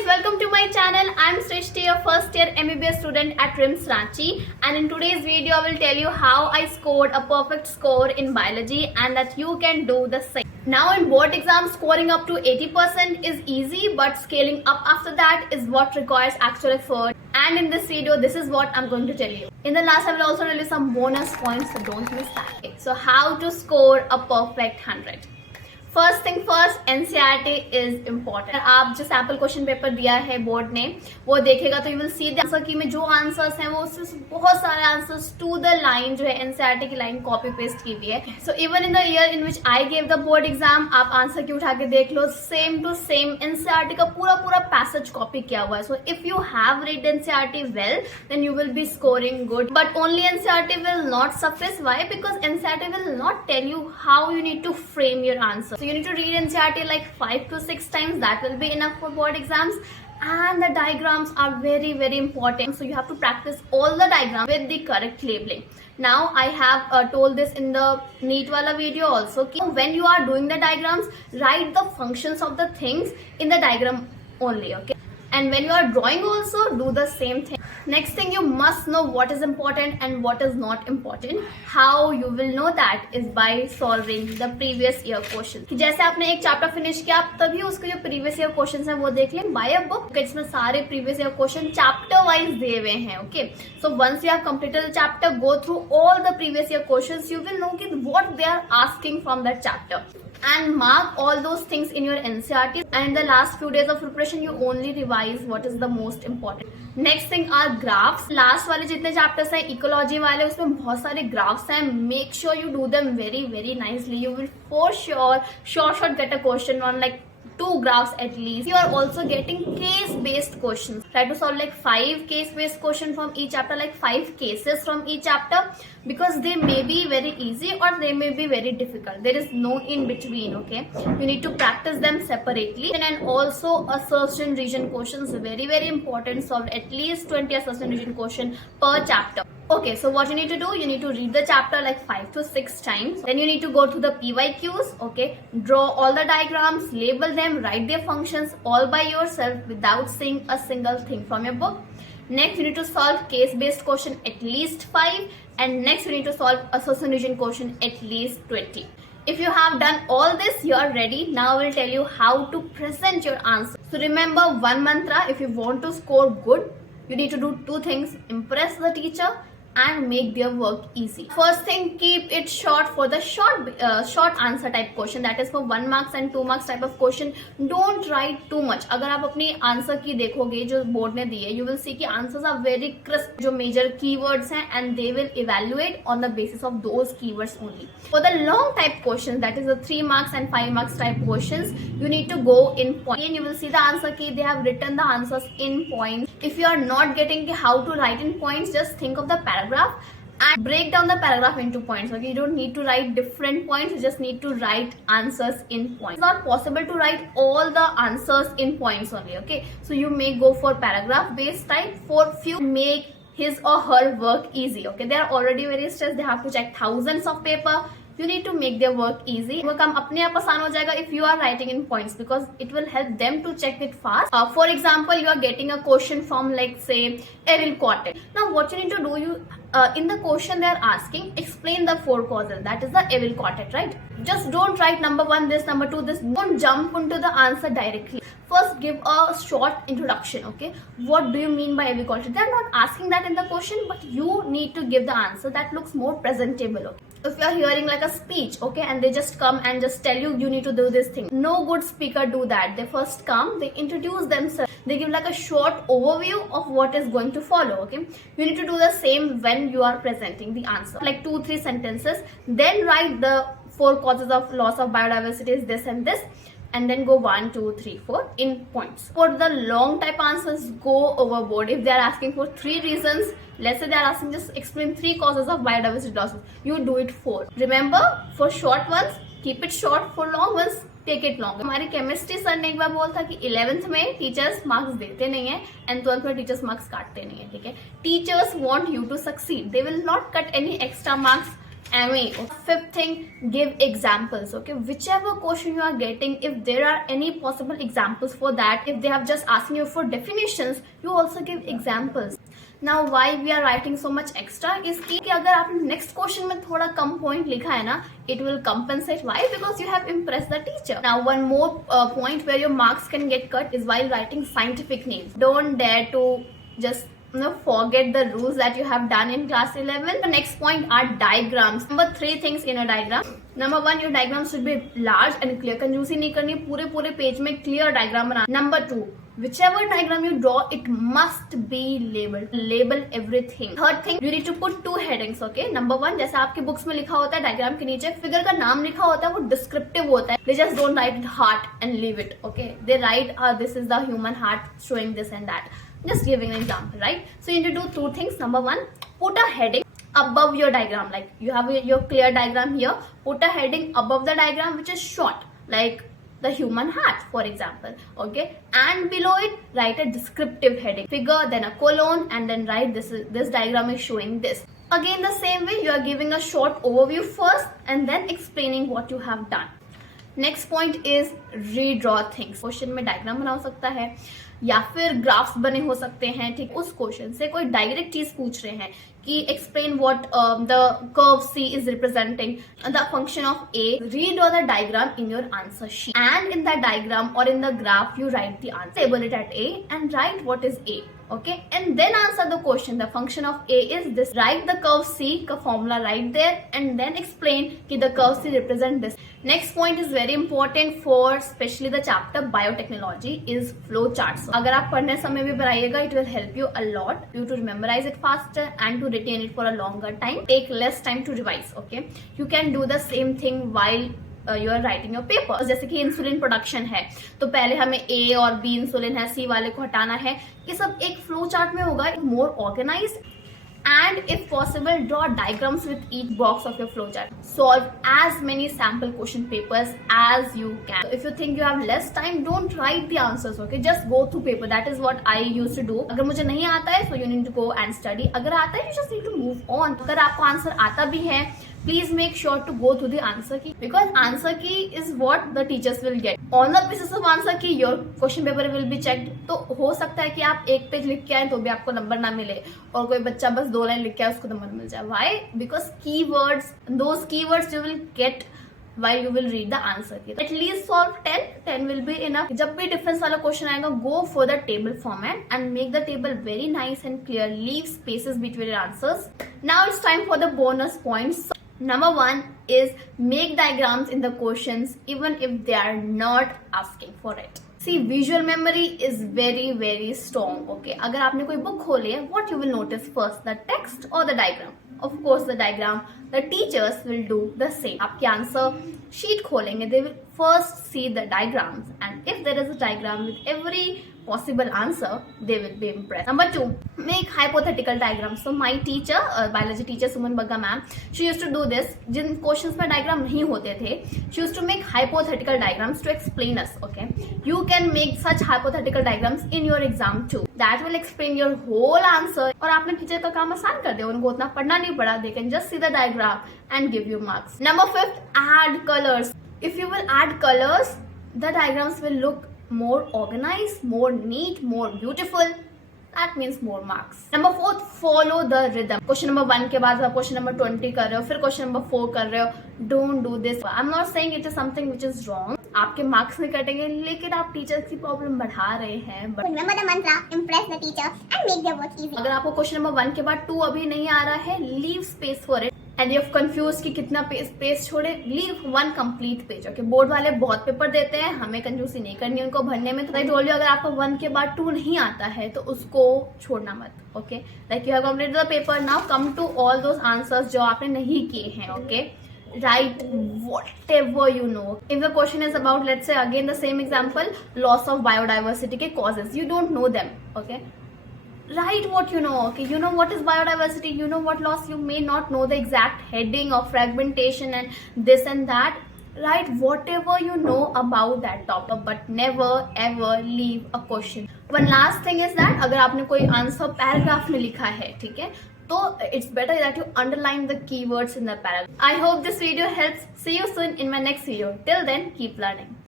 guys, welcome to my channel. I'm Srishti, a first year MBBS student at RIMS Ranchi, and in today's video I will tell you how I scored a perfect score in biology and that you can do the same. Now in board exams, scoring up to 80% is easy, but scaling up after that is what requires actual effort. And in this video, this is what I'm going to tell you. In the last, I will also tell you some bonus points, so don't miss that. Okay, so how to score a perfect 100. First thing first, NCERT is important. आप जो sample question paper दिया है board ने वो देखेगा तो you will see the answer की में जो आंसर्स हैं वो उससे बहुत सारे आंसर्स टू द लाइन जो है एनसीईआरटी की लाइन कॉपी पेस्ट की हुई है. So even in the year in which I gave the board exam, आप आंसर की उठा के देख लो, सेम टू सेम एनसीईआरटी का पूरा पूरा पैसेज कॉपी किया हुआ है. So if you have read NCERT well then you will be scoring good, but only NCERT will not suffice. Why? Because NCERT will not tell you how you need to frame your answer. So you need to read NCERT like 5 to 6 times. That will be enough for board exams. And the diagrams are very very important. So you have to practice all the diagrams with the correct labeling. Now I have told this in the NEET wala video also. When you are doing the diagrams, write the functions of the things in the diagram only. Okay. And when you are drawing also, do the same thing. Next thing, you must know what is important and what is not important. How you will know that is by solving the previous year questions. कि जैसे आपने एक chapter finish किया, आप तभी उसके जो previous year questions हैं वो देख लें बाय अ बुक. इसमें सारे previous year question chapter wise दिए हुए हैं. Okay, so once you have completed the chapter, go through all the previous year questions. You will know कि what they are asking from that chapter. And mark all those things in your NCERT, and in the last few days of preparation you only revise what is the most important. Next thing are graphs. Last वाले जितने chapters हैं ecology वाले, उसमें बहुत सारे graphs हैं. Make sure you do them very very nicely. You will for sure get a question on like 2 graphs at least. You are also getting case based questions. Try to solve like 5 case based questions from each chapter, like 5 cases from each chapter, because they may be very easy or they may be very difficult. There is no in between. Okay, you need to practice them separately. And also a certain region questions, very very important. Solve at least 20 certain region question per chapter. Okay, so what you need to do, you need to read the chapter like 5 to 6 times. Then you need to go through the PYQs. Okay, draw all the diagrams, label them, write their functions all by yourself without seeing a single thing from your book. Next, you need to solve case based question at least 5, and next you need to solve association region question at least 20. If you have done all this, you are ready. Now I will tell you how to present your answer. So remember one mantra: if you want to score good, you need to do 2 things: impress the teacher and make their work easy. First thing, keep it short for the short answer type question, that is for 1 marks and 2 marks type of question. Don't write too much. अगर आप अपनी answer की देखोगे जो board ने दी है, you will see कि answers are very crisp, जो major keywords हैं, and they will evaluate on the basis of those keywords only. For the long type questions, that is the 3 marks and 5 marks type questions, you need to go in point. And you will see the answer key, they have written the answers in points. If you are not getting how to write in points, just think of the paragraph and break down the paragraph into points. Okay, you don't need to write different points, you just need to write answers in points. It's not possible to write all the answers in points only. Okay, so you may go for paragraph based type. For few, make his or her work easy. Okay, they are already very stressed, they have to check thousands of paper. You need to make their work easy. वो काम अपने आप आसान हो जाएगा if you are writing in points, because it will help them to check it fast. For example, you are getting a question from like say aryl quartet. Now what you need to do, you in the question they are asking, explain the 4 causes, that is the aryl quartet, right? Just don't write number 1 this, number 2 this. Don't jump into the answer directly. First give a short introduction. Okay, what do you mean by aryl quartet? They are not asking that in the question, but you need to give the answer that looks more presentable. Okay, if you are hearing like a speech, okay, and they just come and just tell you need to do this thing, no good speaker do that. They first come, they introduce themselves, they give like a short overview of what is going to follow. Okay, you need to do the same when you are presenting the answer, like 2-3 sentences. Then write the 4 causes of loss of biodiversity is this and this, and then go 1, 2, 3, 4 in points. For the long type answers, go overboard. If they are asking for 3 reasons, let's say they are asking just explain 3 causes of biodiversity losses, you do it 4. Remember, for short ones keep it short, for long ones take it long. हमारी chemistry sir ने एक बार बोला था कि 11th में teachers marks देते नहीं है एंड 12th में टीचर्स मार्क्स काटते नहीं है. ठीक है, teachers want you to succeed, they will not cut any extra marks ME. Fifth thing, give examples. Okay, whichever question you are getting, if there are any possible examples for that, if they have just asking you for definitions, you also give examples. Now why we are writing so much extra is कि अगर आपने next question में थोड़ा कम point लिखा है ना, it will compensate. Why? Because you have impressed the teacher. Now one more point where your marks can get cut is while writing scientific names. Don't dare to just forget the rules that you have done in class 11. The next point are diagrams. Number 3 things in a diagram. Number 1, your diagram should be large and clear. कंजूसी नहीं करनी, पूरे page में clear diagram banana. Number 2, whichever diagram you draw, it must be labeled. Label everything. Third thing, you need to put 2 headings. Okay. Number 1, जैसे आपकी books में लिखा होता है डायग्राम के नीचे फिगर का नाम लिखा होता है, वो डिस्क्रिप्टिव होता है. They just don't write heart and leave it. Okay. They write this is the human heart showing this and that. Just giving an example, right? So you need to do 2 things. Number 1, put a heading above your diagram. Like you have your clear diagram here, put a heading above the diagram which is short, like the human heart, for example. Okay, and below it write a descriptive heading, figure, then a colon, and then write this diagram is showing this. Again the same way, you are giving a short overview first and then explaining what you have done. Next point is redraw things. Question में diagram बना हो सकता है या फिर graphs बने हो सकते हैं. ठीक, उस क्वेश्चन से कोई डायरेक्ट चीज पूछ रहे हैं कि explain what the curve C is representing the function of A. Redraw the diagram in your answer sheet and in the diagram और in the graph you write the answer. Table it at A and write what is A. Okay, and then answer the question. The function of A is this. Write the curve C का formula right there and then explain कि the curve C represent this. Next point is very important for especially the chapter biotechnology is flow charts. अगर आप पढ़ने समय भी बनाइएगा, it will help you a lot you to memorize it faster and to retain it for a longer time. Take less time to revise. Okay, you can do the same thing while you are writing your paper. जैसे कि insulin production है तो पहले हमें ए और B insulin है, सी वाले को हटाना है. ये सब एक फ्लो चार्ट में होगा, मोर organised. And if possible, draw diagrams with each box of your flowchart. Solve as many sample question papers as you can. So if you think you have less time, don't write the answers. Okay, just go through paper. That is what I used to do. अगर मुझे नहीं आता है, so you need to go and study. अगर आता है, you just need to move on. अगर आपको आंसर आता भी है, please make sure to go through the answer key because answer key is what the teachers will get. On the basis of answer key, your question paper will be checked. तो हो सकता है कि आप एक पेज लिख के आए तो भी आपको नंबर ना मिले और कोई बच्चा बस 2 लाइन लिख के आए उसको नंबर मिल जाए. Why? Because keywords, those keywords you will get while you will read the answer key. At least solve 10 will be enough. जब भी डिफरेंस वाला क्वेश्चन आएगा, go for the table format and make the table very nice and clear. Leave spaces between your answers. Now it's time for the bonus points. Number 1 is make diagrams in the questions even if they are not asking for it. See, visual memory is very strong. Okay, अगर आपने कोई book खोली है, what you will notice first, the text or the diagram? Of course the diagram. The teachers will do the same. आपकी answer sheet खोलेंगे, they will first see the diagrams and if there is a diagram with every possible answer, they will be impressed. Number 2, make hypothetical diagrams. So my teacher, biology teacher Suman Bagga ma'am, she used to do this. जिन questions में diagram नहीं होते थे, she used to make hypothetical diagrams to explain us. Okay, you can make such hypothetical diagrams in your exam too. That will explain your whole answer. और आपने teacher का काम आसान कर दिया, उनको उतना पढ़ना नहीं पड़ा. They can just see the diagram and give you marks. Number 5, add colors. If you will add colors, the diagrams will look more organized, more neat, more beautiful. That means more marks. Number 4, follow the rhythm. Question number 1 के बाद आप question number 20 कर रहे हो, फिर question number 4 कर रहे हो. Don't do this. I'm not saying it is something which is wrong. आपके marks नहीं कटेंगे, लेकिन आप टीचर की प्रॉब्लम बढ़ा रहे हैं. Remember the mantra, impress the teacher and make their work easy. अगर आपको question number 1 के बाद 2 अभी नहीं आ रहा है, leave space for it. And if confused कि कितना पेज छोड़े, leave 1 complete page. Okay, board वाले बहुत पेपर देते हैं, हमें कंजूसी नहीं करनी उनको भरने में. तो I told you, अगर आपको 1 के बाद 2 नहीं आता है तो उसको छोड़ना मत. Okay, like you have completed the paper. Now come to all those answers जो आपने नहीं किए हैं. Okay, write whatever you know. If the question is about, let's say again the same example, loss of biodiversity के causes, you don't know them. Okay, write what you know. Okay, you know what is biodiversity, you know what loss, you may not know the exact heading of fragmentation and this and that. Write whatever you know about that topic, but never ever leave a question. One last thing is that अगर आपने कोई answer paragraph में लिखा है, ठीक है, So it's better that you underline the keywords in the paragraph. I hope this video helps. See you soon in my next video. Till then, keep learning.